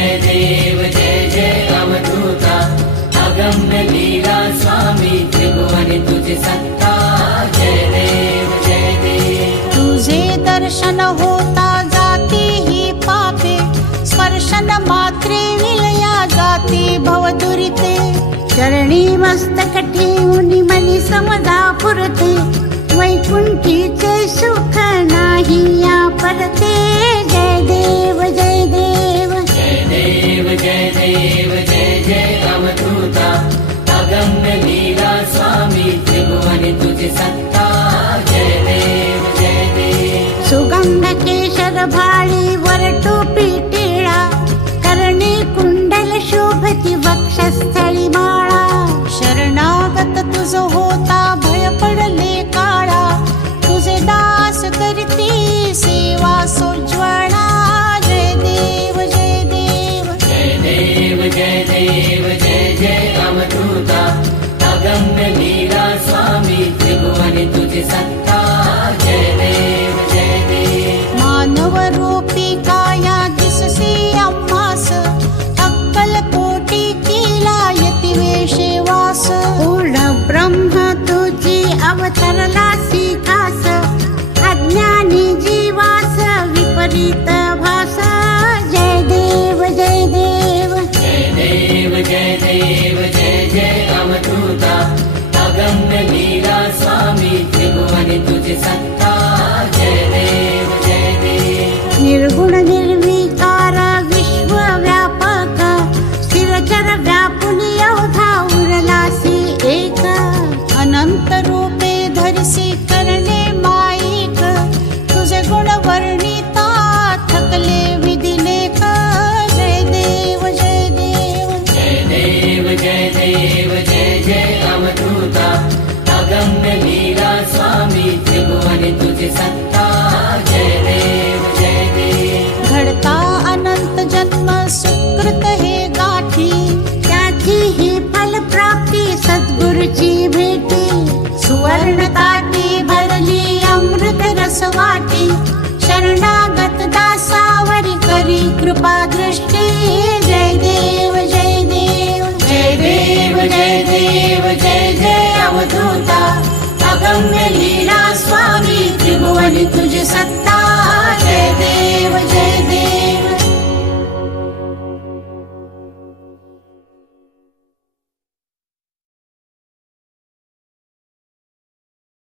जय देव जय जय अवधूता अगम्य लीला स्वामी त्रिभुवन तुझे सत्ता जय देव जय देव तुझे दर्शन होता जाती ही पापे स्पर्शन मात्रे विलया जाती भवदुरिते चरणी मस्तक ठेवून मनी समजा पुरते वैकुंठीचे सुख नाही या परते जय देव जय देव जय देव जय देव जय जय अवधूता अगम्य लीला स्वामी त्रिभुवन तुझे सत्ता जय देव जय देव सुगंध केशर भाळी वर टोपी टिळा कर्णी कुंडल शोभती वक्षस्थळी माळा शरणागत तुझ होता भय पडले काळा तुझे दास करती सेवा सोज्वळा जय देव जय देव जय देव जय देव जय जय अवधूता अगम्य लीला स्वामी त्रिभुवन तुझे सत्ता जय देव जय देव मानव रूपी काया दिससी आम्हास अक्कल कोटी केला यती वेशे वास पूर्ण ब्रह्म तुझी अवतरला सीकास अज्ञानी जीवास विपरीत भास जय देव जय देव जय देव जय देव जय जय अवधूता अगम्य लीला स्वामी त्रिभुवन तुझे सत्ता जय देव जय देव निर्गुण निर्विकार विश्वव्यापक स्थिरचर व्यापुनी अवधा उरलासी एक अनंत रूपे धरसी करणे माईक तुझे गुण वर्णिता थकले विधिलेख जय देव जय देव जय देव जय देव जय जय अवधूता अगम्य लीला स्वामी त्रिभुवन तुझे सत्ता जय देव जय देव घडता अनंत जन्म सुकृत हे गाठी त्याची ही फल प्राप्ती सद्गुरुची भेटी सुवर्ण ताटी भरली अमृत रस वाटी शरणागत दासावरी करी कृपा दृष्टी जय देव जय देव जय देव जय देव जय जय अवधूता अगम्य लीला स्वामी त्रिभुवन तुझे सत्ता